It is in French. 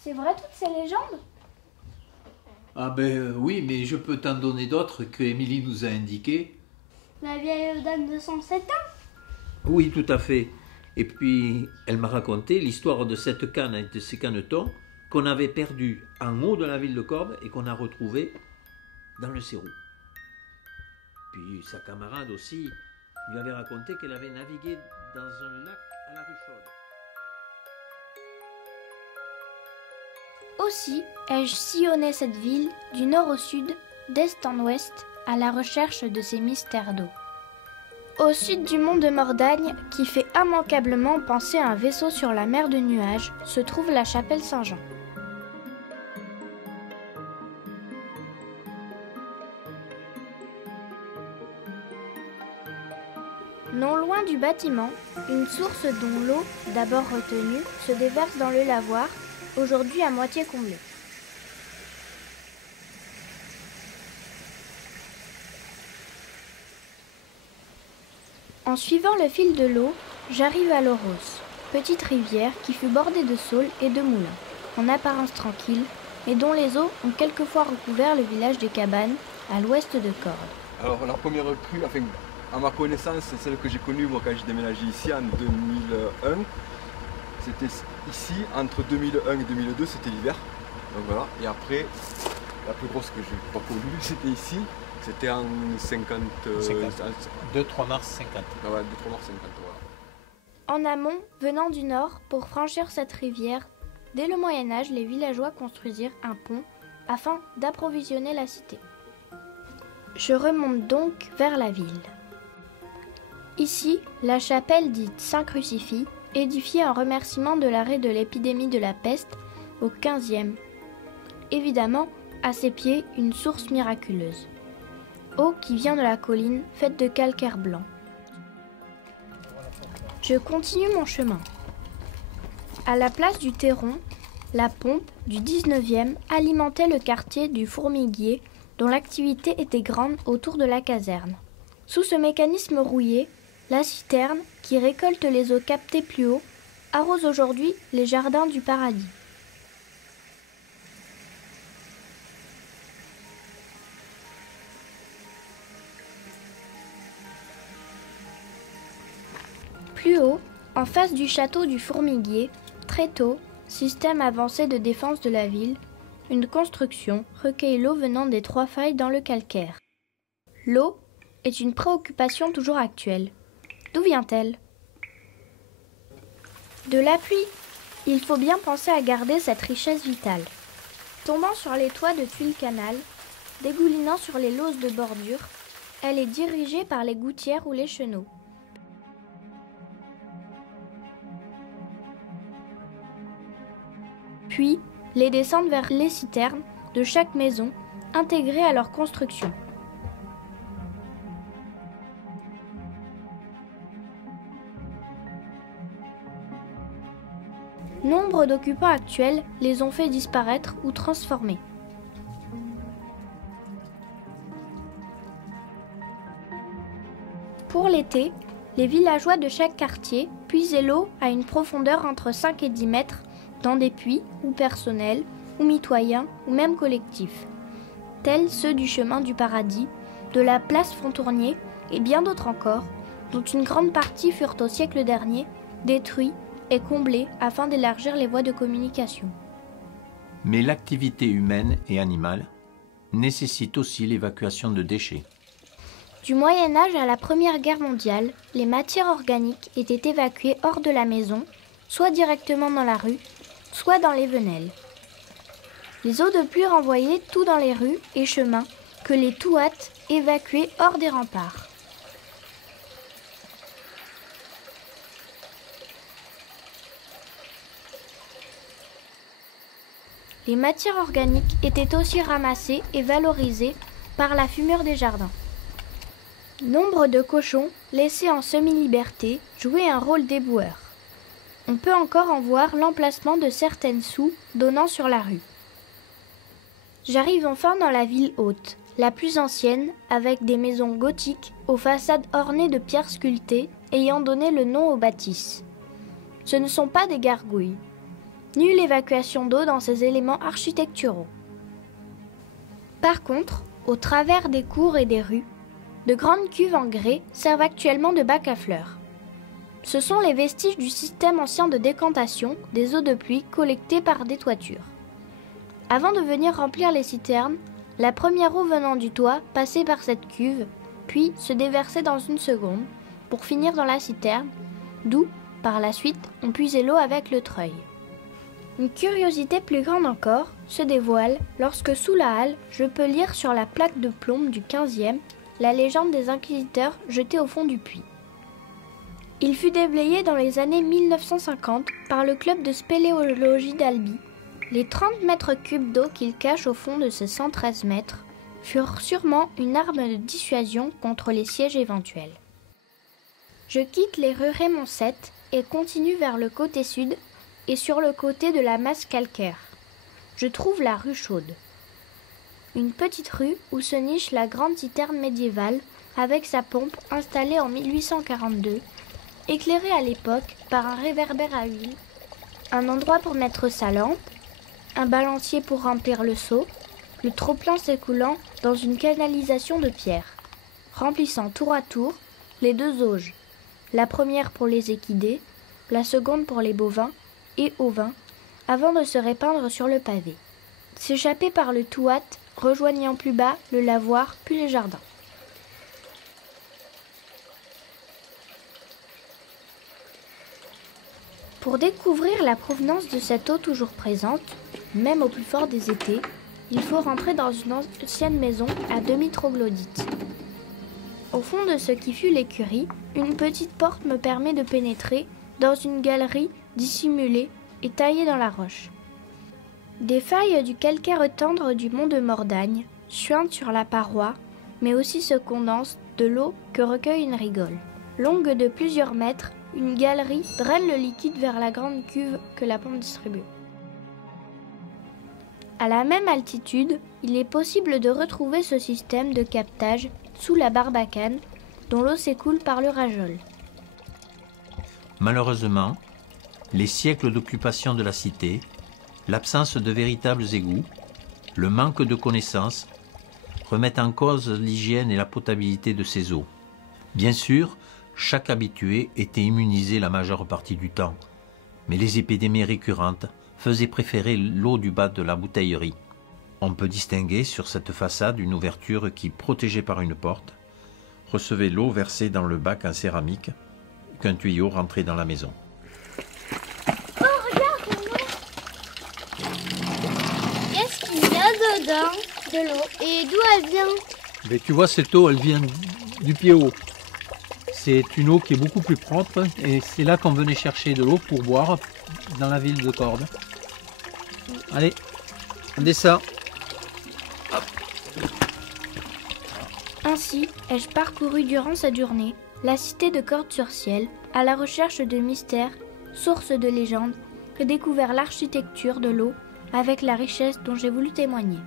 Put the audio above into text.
C'est vrai toutes ces légendes? Ah ben oui, mais je peux t'en donner d'autres que Émilie nous a indiquées. La vieille dame de 107 ans? Oui, tout à fait. Et puis, elle m'a raconté l'histoire de cette canne et de ces canetons qu'on avait perdus en haut de la ville de Corbe et qu'on a retrouvés dans le Sérou. Puis sa camarade aussi lui avait raconté qu'elle avait navigué dans un lac à la Ruchaude. Aussi ai-je sillonné cette ville du nord au sud, d'est en ouest, à la recherche de ces mystères d'eau. Au sud du mont de Mordagne, qui fait immanquablement penser à un vaisseau sur la mer de nuages, se trouve la chapelle Saint-Jean. Non loin du bâtiment, une source dont l'eau, d'abord retenue, se déverse dans le lavoir, aujourd'hui à moitié comblé. En suivant le fil de l'eau, j'arrive à l'Oros, petite rivière qui fut bordée de saules et de moulins, en apparence tranquille, mais dont les eaux ont quelquefois recouvert le village des Cabanes, à l'ouest de Corbe. Alors la première crue, enfin, à ma connaissance, c'est celle que j'ai connue moi, quand j'ai déménagé ici en 2001. C'était ici, entre 2001 et 2002, c'était l'hiver. Donc voilà. Et après, la plus grosse que j'ai pas connue, c'était ici. C'était en 50... 2-3 mars 50. Ah ouais, 2-3 mars 50, voilà. En amont, venant du nord, pour franchir cette rivière, dès le Moyen-Âge, les villageois construisirent un pont afin d'approvisionner la cité. Je remonte donc vers la ville. Ici, la chapelle dite Saint-Crucifix, édifiée en remerciement de l'arrêt de l'épidémie de la peste au XVe. Évidemment, à ses pieds, une source miraculeuse. Eau qui vient de la colline, faite de calcaire blanc. Je continue mon chemin. À la place du Théron, la pompe du 19e alimentait le quartier du Fourmiguier, dont l'activité était grande autour de la caserne. Sous ce mécanisme rouillé, la citerne, qui récolte les eaux captées plus haut, arrose aujourd'hui les jardins du paradis. Plus haut, en face du château du Fourmiguier, très tôt, système avancé de défense de la ville, une construction recueille l'eau venant des 3 failles dans le calcaire. L'eau est une préoccupation toujours actuelle. D'où vient-elle? De la pluie. Il faut bien penser à garder cette richesse vitale. Tombant sur les toits de tuiles canal, dégoulinant sur les lauses de bordure, elle est dirigée par les gouttières ou les chenaux. Puis, les descendent vers les citernes de chaque maison, intégrées à leur construction. Nombre d'occupants actuels les ont fait disparaître ou transformer. Pour l'été, les villageois de chaque quartier puisaient l'eau à une profondeur entre 5 et 10 mètres dans des puits ou personnels, ou mitoyens, ou même collectifs, tels ceux du chemin du paradis, de la place Fontournier et bien d'autres encore, dont une grande partie furent au siècle dernier détruits et comblés afin d'élargir les voies de communication. Mais l'activité humaine et animale nécessite aussi l'évacuation de déchets. Du Moyen-Âge à la Première Guerre mondiale, les matières organiques étaient évacuées hors de la maison, soit directement dans la rue, soit dans les venelles. Les eaux de pluie renvoyaient tout dans les rues et chemins que les touates évacuaient hors des remparts. Les matières organiques étaient aussi ramassées et valorisées par la fumure des jardins. Nombre de cochons, laissés en semi-liberté, jouaient un rôle d'éboueur. On peut encore en voir l'emplacement de certaines soues donnant sur la rue. J'arrive enfin dans la ville haute, la plus ancienne, avec des maisons gothiques aux façades ornées de pierres sculptées ayant donné le nom aux bâtisses. Ce ne sont pas des gargouilles. Nulle évacuation d'eau dans ces éléments architecturaux. Par contre, au travers des cours et des rues, de grandes cuves en grès servent actuellement de bacs à fleurs. Ce sont les vestiges du système ancien de décantation des eaux de pluie collectées par des toitures. Avant de venir remplir les citernes, la première eau venant du toit passait par cette cuve, puis se déversait dans une seconde, pour finir dans la citerne, d'où, par la suite, on puisait l'eau avec le treuil. Une curiosité plus grande encore se dévoile lorsque sous la halle, je peux lire sur la plaque de plomb du 15e la légende des inquisiteurs jetés au fond du puits. Il fut déblayé dans les années 1950 par le club de spéléologie d'Albi. Les 30 mètres cubes d'eau qu'il cache au fond de ces 113 mètres furent sûrement une arme de dissuasion contre les sièges éventuels. Je quitte les rues Raymond VII et continue vers le côté sud et sur le côté de la masse calcaire. Je trouve la rue Chaude. Une petite rue où se niche la grande citerne médiévale avec sa pompe installée en 1842, éclairée à l'époque par un réverbère à huile, un endroit pour mettre sa lampe, un balancier pour remplir le seau, le trop-plein s'écoulant dans une canalisation de pierre, remplissant tour à tour les deux auges, la première pour les équidés, la seconde pour les bovins et ovins, avant de se répandre sur le pavé. S'échapper par le Touat, rejoignant plus bas le lavoir puis les jardins. Pour découvrir la provenance de cette eau toujours présente, même au plus fort des étés, il faut rentrer dans une ancienne maison à demi troglodyte. Au fond de ce qui fut l'écurie, une petite porte me permet de pénétrer dans une galerie dissimulée et taillée dans la roche. Des failles du calcaire tendre du mont de Mordagne suintent sur la paroi, mais aussi se condensent de l'eau que recueille une rigole. Longue de plusieurs mètres, une galerie draine le liquide vers la grande cuve que la pompe distribue. À la même altitude, il est possible de retrouver ce système de captage sous la Barbacane, dont l'eau s'écoule par le Rajol. Malheureusement, les siècles d'occupation de la cité, l'absence de véritables égouts, le manque de connaissances remettent en cause l'hygiène et la potabilité de ces eaux. Bien sûr, chaque habitué était immunisé la majeure partie du temps, mais les épidémies récurrentes faisaient préférer l'eau du bas de la bouteillerie. On peut distinguer sur cette façade une ouverture qui, protégée par une porte, recevait l'eau versée dans le bac en céramique qu'un tuyau rentrait dans la maison. Oh, regarde, qu'est-ce qu'il y a dedans? De l'eau. Et d'où elle vient? Mais tu vois, cette eau, elle vient du pied haut. C'est une eau qui est beaucoup plus propre et c'est là qu'on venait chercher de l'eau pour boire dans la ville de Cordes. Allez, on descend. Ainsi ai-je parcouru durant cette journée la cité de Cordes-sur-Ciel à la recherche de mystères, sources de légendes, que découvert l'architecture de l'eau avec la richesse dont j'ai voulu témoigner.